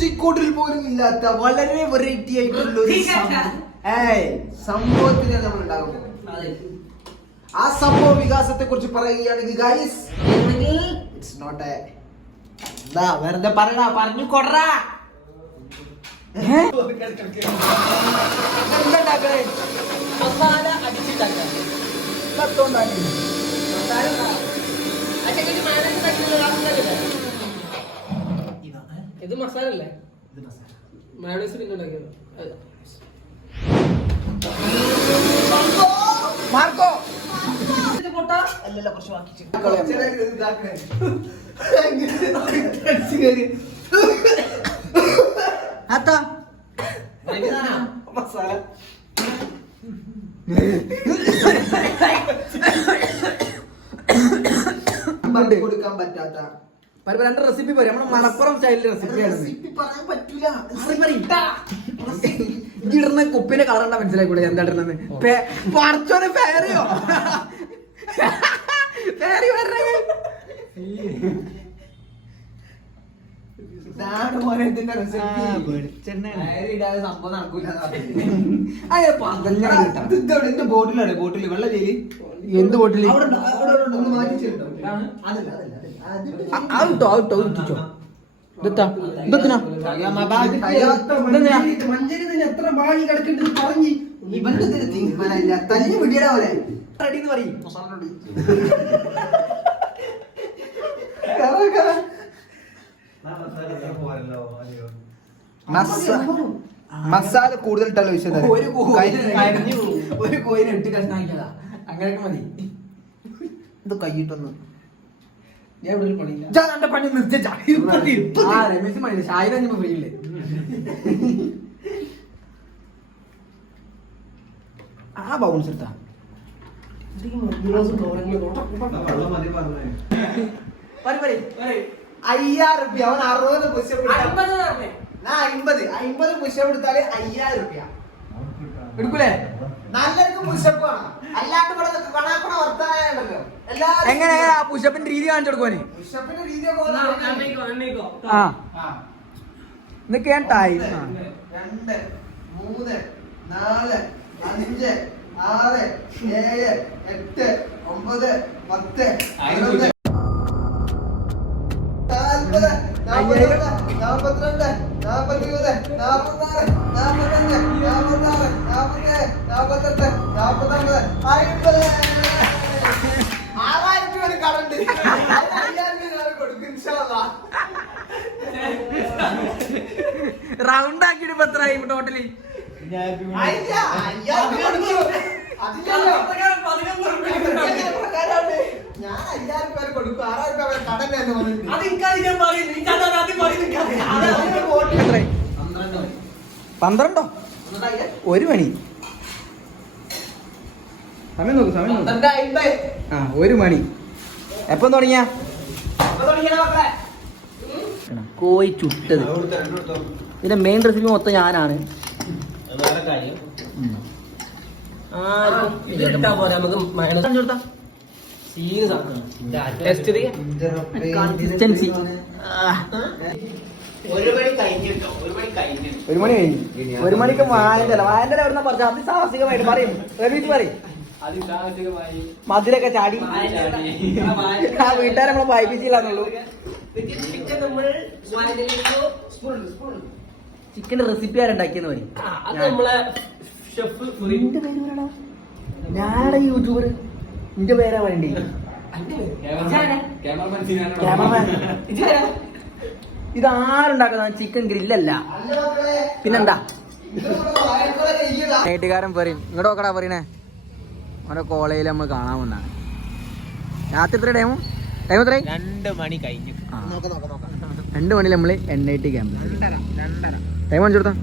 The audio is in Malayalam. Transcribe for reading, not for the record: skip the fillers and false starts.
ചിക്കോട്ടിൽ പോലും ഇല്ലാത്ത വളരെ വെറൈറ്റി ആയിട്ടുള്ള സംഭവത്തിന് നമ്മൾ ഉണ്ടാകുന്നത്. ആ സംഭവ വികാസത്തെ കുറിച്ച് പറയുകയാണെങ്കിൽ ഗൈസ്, ഇറ്റ്സ് നോട്ട് എ എന്താ വെറുതെ പറയടാ, പറഞ്ഞു കൊടറാ. എന്താണ്ടാക്കണേ? മസാല അടിച്ചിട്ടാക്കാം. ഇത് മസാല അല്ലേ? മയോണൈസ് പിന്നെ ഉണ്ടാക്കിയത് മാർക്കോ അല്ലല്ല, കുറച്ച് ബാക്കി മസാല കൊടുക്കാൻ പറ്റാത്ത രണ്ട് റെസിപ്പി പറയും. നമ്മുടെ മലപ്പുറം സ്റ്റൈലിലെ റെസിപ്പി പറയാൻ പറ്റൂല. ഇടുന്ന കുപ്പിന്റെ കളർ ഉണ്ടാ മനസ്സിലായിക്കൂടെ എന്താ ഇടുന്നത്? പറച്ചോനെ ഫേറിയോ ഫേറി വരണേ. സംഭവം നടക്കൂല. ബോട്ടിലാണ്, ബോട്ടില് വെള്ളം ചെയ്യ്. എന്ത് ബോട്ടില്? എത്ര ബാണി കിടക്കുന്നുണ്ട് പറഞ്ഞ് ഇവന്റെ തീരുമാനമില്ല. തല്ലി പിടിയടാ പോലെ റെഡിന്ന് പറയും. മസാല കൂടുതൽ ഇട്ടല്ലോ വിഷയം. ഒരു കോയിന് 8 കഷ്ണാക്കിയതാ. അങ്ങനെയൊക്കെ മതി. ഇത് കൈയിട്ടൊന്ന് ഞാൻ ഇവിടെ ഒരു പണിയില്ല. പണി നിർത്തിയ രമേശ് പണി ഷായിര ഫ്രീ ഇല്ലേ? ആ ബൗൺസ് എടുത്താ 5000 റുപ്യ. അവൻ 60 പുഷപ്പ് 50 പുഷപ്പ് എടുത്താല് 5000 റുപ്യ എടുക്കൂലേ? നല്ലൊരു പുഷപ്പ് വേണം. അല്ലാണ്ട് ഇവിടെ കണാക്കണ വർത്താനല്ലോ. എങ്ങനെ ആ പുഷപ്പിന്റെ രീതി കാണിച്ചു കൊടുക്കുവാന്? പുഷപ്പിന്റെ രീതി ഇതൊക്കെയാണ് ടൈം. 2 3 4 5 6 7 8 9 10 11 42 42 43 44 45 46 47 48 49 50. 6000 രൂപ കടണ്ട്. 5000 രൂപ കൊടുക്കും ഇൻഷാല്ലാ. റൗണ്ട് ആക്കിയിട്ട് ഇപ്പൊ എത്രയായി ടോട്ടലി? ഞാൻ 5000 രൂപ കൊടുക്കും. 6000 രൂപ കടന്നെ. 12 1 മണി സമയം നോക്ക്, സമയം നോക്ക്. 1 മണി. എപ്പം തുടങ്ങിയ? കോഴി ചുട്ടത്. ഇതിന്റെ മെയിൻ റെസിപ്പി മൊത്തം ഞാനാണ്. ഒരു മണി കഴിഞ്ഞു. 1 മണിക്ക് വായന്റെ എവിടുന്ന പറഞ്ഞു അതിസാഹസികമായിട്ട് പറയും. റബീജ് പറയും. മതിലൊക്കെ ചാടി ആ വീട്ടുകാരെ നമ്മളെ വായിപ്പിച്ചില്ലാന്നുള്ളൂ. ചിക്കന്റെ റെസിപ്പി ആരുണ്ടാക്കിയെന്ന് പറയും. ഞാനാണ് യൂട്യൂബർ. എന്റെ പേരാ വേണ്ടി. ഇതാരുണ്ടാക്കുന്ന ചിക്കൻ ഗ്രില്ലല്ല, പിന്നെന്താ? വീട്ടുകാരൻ പറയും ഇങ്ങോട്ട് നോക്കടാ പറയണേ. ഓരോ കോളേജിൽ നമ്മൾ കാണാൻ വന്നാണ്. രാത്രി എത്ര ടൈം എത്രയായി? 2 മണി കഴിഞ്ഞു. 2 മണിയിൽ നമ്മള് NIT ക്യാമ്പ്. ടൈം കാണിച്ചു കൊടുത്താ